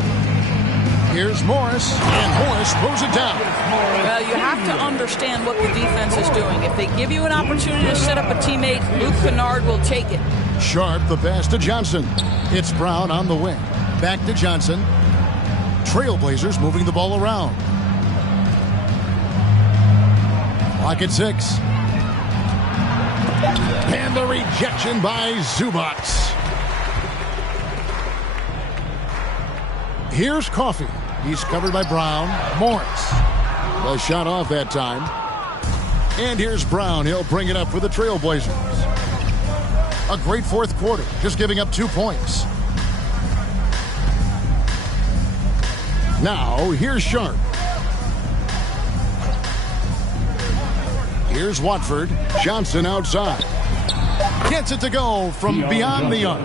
Here's Morris, and Morris throws it down. Well, you have to understand what the defense is doing. If they give you an opportunity to set up a teammate, Luke Kennard will take it. Sharp, the pass to Johnson. It's Brown on the wing. Back to Johnson. Trailblazers moving the ball around. Clock at 6. And the rejection by Zubac. Here's Coffey. He's covered by Brown. Morris. The shot off that time. And here's Brown. He'll bring it up for the Trailblazers. A great fourth quarter, just giving up 2 points. Now, here's Sharp. Here's Watford. Johnson outside. Gets it to go from beyond the arc.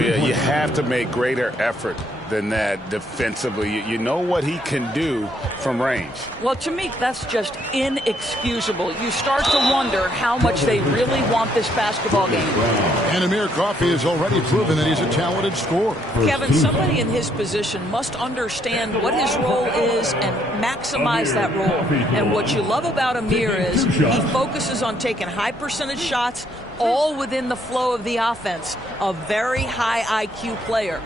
Yeah, you have to make greater effort than that defensively. You know what he can do from range. Well, to me, that's just inexcusable. You start to wonder how much they really want this basketball game. And Amir Coffey has already proven that he's a talented scorer. Kevin, somebody in his position must understand what his role is and maximize that role. And what you love about Amir is he focuses on taking high percentage shots all within the flow of the offense. A very high IQ player.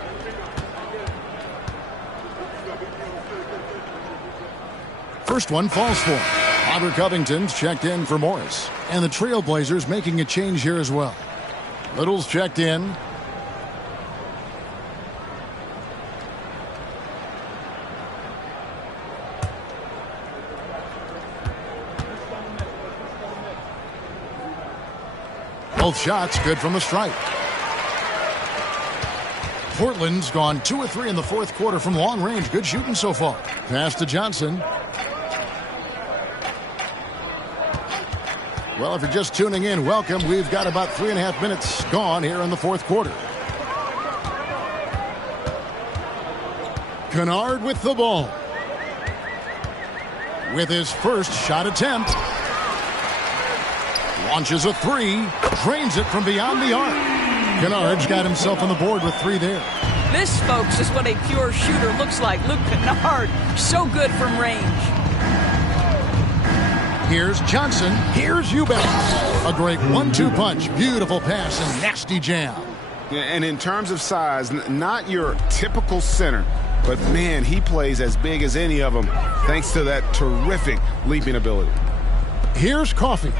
first one falls for him. Robert Covington's checked in for Morris. And the Trailblazers making a change here as well. Little's checked in. Both shots good from the stripe. Portland's gone 2 of 3 in the fourth quarter from long range. Good shooting so far. Pass to Johnson. Well, if you're just tuning in, welcome. We've got about 3.5 minutes gone here in the fourth quarter. Kennard with the ball. With his first shot attempt. Launches a 3. Drains it from beyond the arc. Kennard's got himself on the board with 3 there. This, folks, is what a pure shooter looks like. Luke Kennard, so good from range. Here's Johnson. Here's Eubanks. A great 1-2 punch. Beautiful pass and nasty jam. And in terms of size, not your typical center, but man, he plays as big as any of them thanks to that terrific leaping ability. Here's Coffey.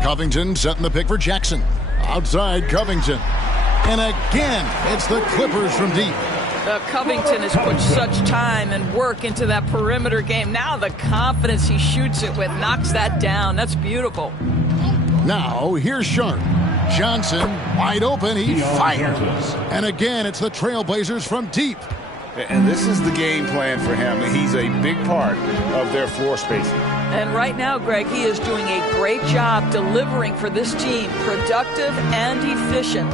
Covington setting the pick for Jackson. Outside Covington. And again, it's the Clippers from deep. Covington has put such time and work into that perimeter game. Now the confidence he shoots it with knocks that down. That's beautiful. Now here's Sharp. Johnson wide open. He fires. And again, it's the Trailblazers from deep. And this is the game plan for him. He's a big part of their floor spacing. And right now, Greg, he is doing a great job delivering for this team. Productive and efficient.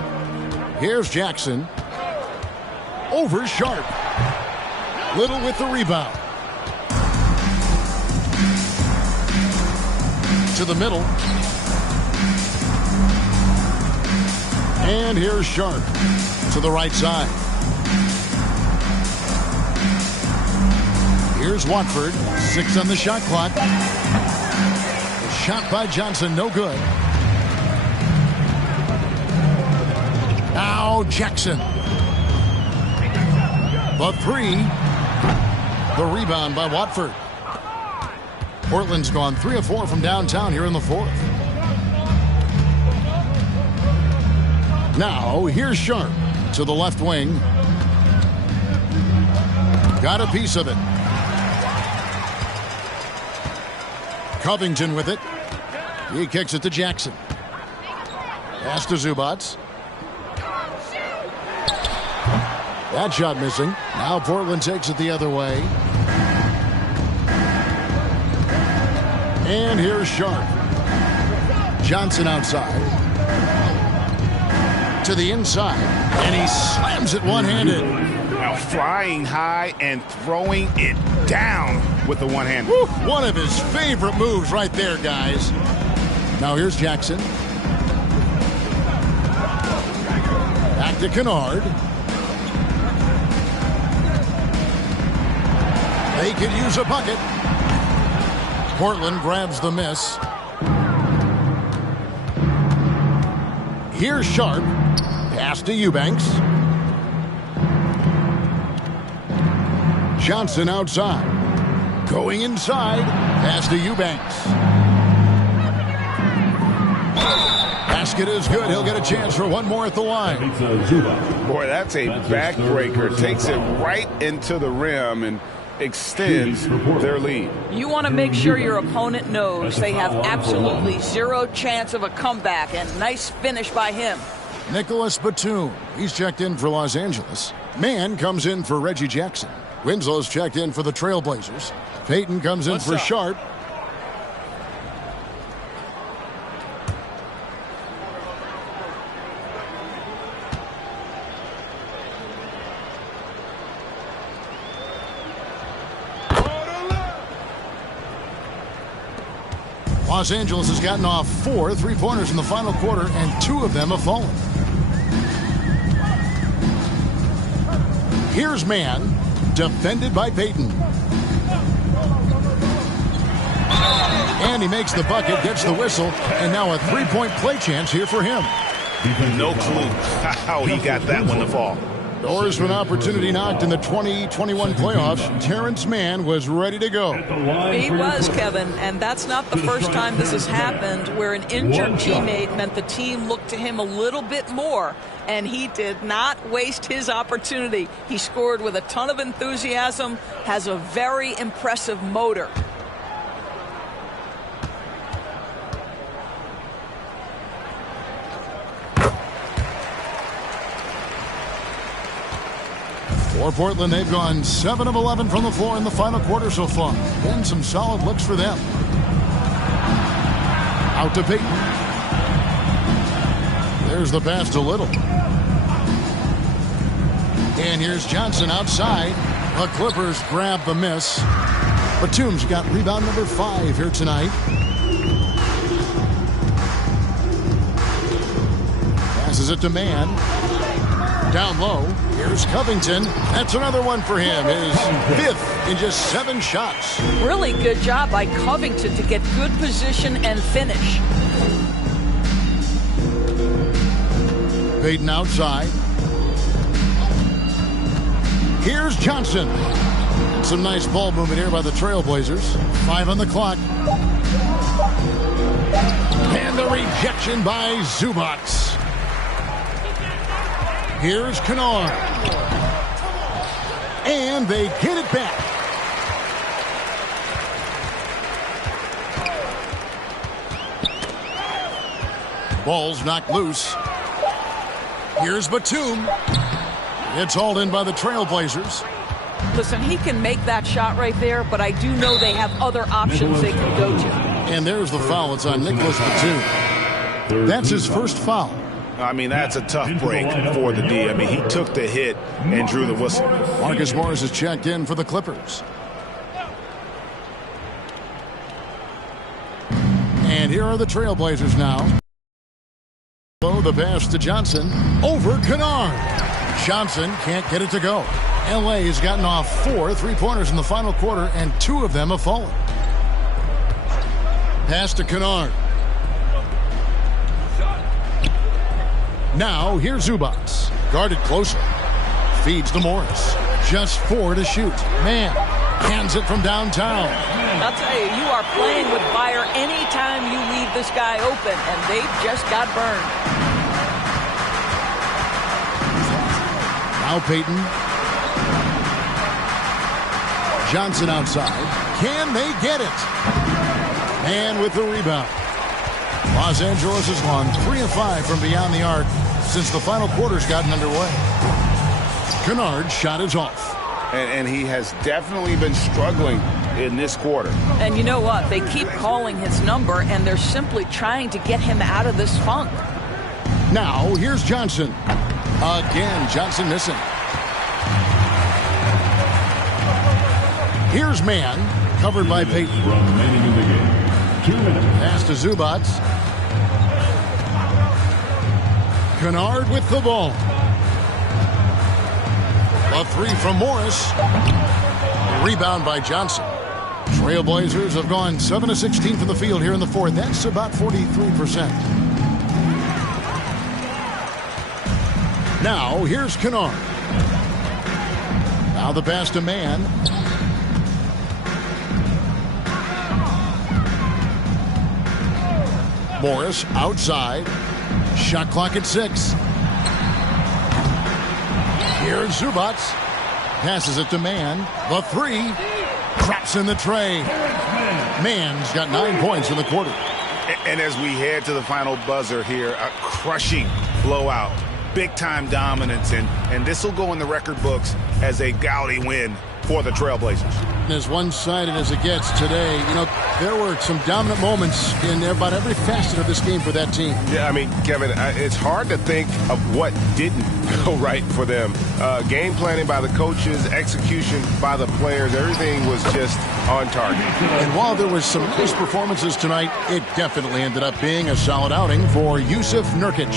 Here's Jackson. Over Sharp. Little with the rebound. To the middle. And here's Sharp. To the right side. Here's Watford. 6 on the shot clock. The shot by Johnson, no good. Now Jackson. The 3. The rebound by Watford. Portland's gone 3 of 4 from downtown here in the fourth. Now here's Sharp to the left wing. Got a piece of it. Covington with it. He kicks it to Jackson. Pass to Zubats. That shot missing. Now Portland takes it the other way. And here's Sharp. Johnson outside. To the inside. And he slams it one-handed. Now flying high and throwing it down with the one hand. One of his favorite moves right there, guys. Now here's Jackson. Back to Kennard. They could use a bucket. Portland grabs the miss. Here's Sharp. Pass to Eubanks. Johnson outside. Going inside. Pass to Eubanks. Basket is good. He'll get a chance for one more at the line. Boy, that's a backbreaker. Takes it right into the rim and extends their lead. You want to make sure your opponent knows they have absolutely zero chance of a comeback, and nice finish by him. Nicholas Batum. He's checked in for Los Angeles. Mann comes in for Reggie Jackson. Winslow's checked in for the Trailblazers. Payton comes in for Sharp. Los Angeles has gotten off 4 3-pointers in the final quarter, and 2 of them have fallen. Here's Mann, defended by Payton. And he makes the bucket, gets the whistle, and now a 3-point play chance here for him. No clue how he got that one to fall. Doors to an opportunity knocked in the 2021 playoffs. Terrence Mann was ready to go. He was, Kevin, and that's not the first time this has happened where an injured teammate meant the team looked to him a little bit more, and he did not waste his opportunity. He scored with a ton of enthusiasm, has a very impressive motor. For Portland, they've gone 7 of 11 from the floor in the final quarter so far. And some solid looks for them. Out to Payton. There's the pass to Little. And here's Johnson outside. The Clippers grab the miss. Batum's got rebound number 5 here tonight. Passes it to Mann. Down low. Here's Covington. That's another one for him. His 5th in just 7 shots. Really good job by Covington to get good position and finish. Payton outside. Here's Johnson. Some nice ball movement here by the Trailblazers. 5 on the clock. And the rejection by Zubac. Here's Kennard. And they get it back. Ball's knocked loose. Here's Batum. It's hauled in by the Trailblazers. Listen, he can make that shot right there, but I do know they have other options they can go to. And there's the foul. It's on Nicholas Batum. That's his first foul. I mean, that's a tough break for the D. I mean, he took the hit and drew the whistle. Marcus Morris is checked in for the Clippers. And here are the Trailblazers now. The pass to Johnson. Over Kennard. Johnson can't get it to go. LA has gotten off 4 3-pointers in the final quarter, and 2 of them have fallen. Pass to Kennard. Now, here's Zubac. Guarded closely. Feeds to Morris. Just 4 to shoot. Man, hands it from downtown. I'll tell you, you are playing with fire anytime you leave this guy open, and they just got burned. Now Payton. Johnson outside. Can they get it? And with the rebound. Los Angeles has gone 3 of 5 from beyond the arc since the final quarter's gotten underway. Kennard's shot is off. And he has definitely been struggling in this quarter. And you know what? They keep calling his number, and they're simply trying to get him out of this funk. Now, here's Johnson. Again, Johnson missing. Here's Mann, covered by Payton. Remaining in the game. 2 minutes. Pass to Zubac. Kennard with the ball. A 3 from Morris. Rebound by Johnson. Trailblazers have gone 7 of 16 from the field here in the 4th. That's about 43%. Now, here's Kennard. Now the pass to Mann. Morris outside. Shot clock at 6. Here's Zubac. Passes it to Mann. The 3. Craps in the tray. Mann's got 9 points in the quarter. And as we head to the final buzzer here, a crushing blowout. Big-time dominance, and this will go in the record books as a gaudy win for the Trailblazers. As one-sided as it gets today, you know, there were some dominant moments in about every facet of this game for that team. Yeah, I mean, Kevin, it's hard to think of what didn't go right for them. Game planning by the coaches, execution by the players, everything was just on target. And while there was some nice performances tonight, it definitely ended up being a solid outing for Jusuf Nurkic.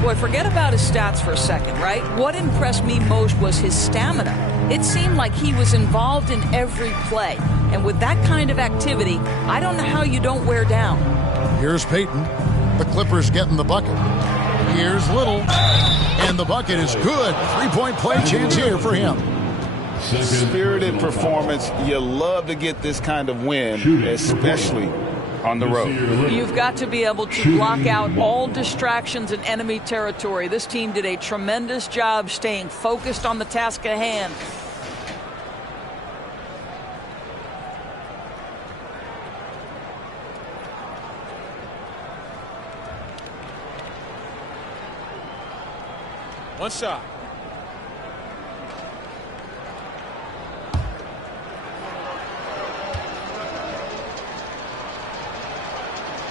Boy, forget about his stats for a second, right? What impressed me most was his stamina. It seemed like he was involved in every play. And with that kind of activity, I don't know how you don't wear down. Here's Payton. The Clippers getting the bucket. Here's Little. And And the bucket is good. Three-point play chance here for him. Spirited performance. You love to get this kind of win, especially on the road. You've got to be able to block out all distractions in enemy territory. This team did a tremendous job staying focused on the task at hand. One shot.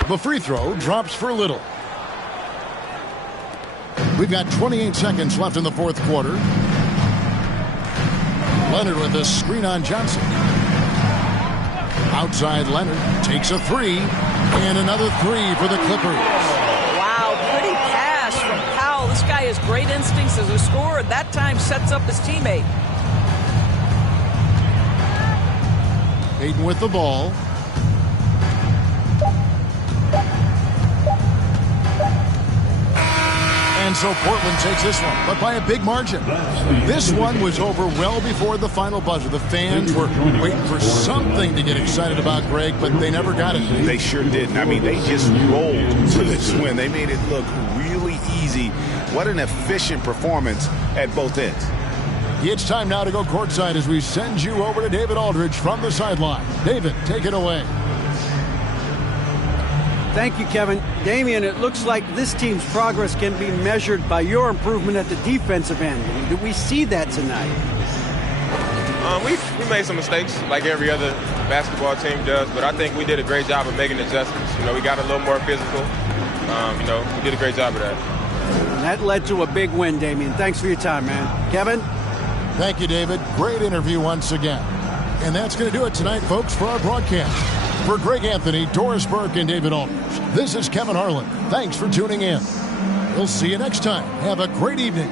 The free throw drops for little. We've got 28 seconds left in the fourth quarter. Leonard with a screen on Johnson. Outside Leonard takes a three. And another three for the Clippers. Wow, pretty pass from Powell. This guy has great instincts as a scorer. That time sets up his teammate. Hayden with the ball. And so Portland takes this one, but by a big margin. This one was over well before the final buzzer. The fans were waiting for something to get excited about, Greg, but they never got it. They sure didn't. I mean, they just rolled to this win. They made it look really easy. What an efficient performance at both ends. It's time now to go courtside as we send you over to David Aldridge from the sideline. David, take it away. Thank you, Kevin. Damian, it looks like this team's progress can be measured by your improvement at the defensive end. Do we see that tonight? We made some mistakes like every other basketball team does, but I think we did a great job of making adjustments. You know, we got a little more physical. You know, we did a great job of that. And that led to a big win, Damian. Thanks for your time, man. Kevin? Thank you, David. Great interview once again. And that's going to do it tonight, folks, for our broadcast. For Greg Anthony, Doris Burke, and David Aldridge, this is Kevin Harlan. Thanks for tuning in. We'll see you next time. Have a great evening.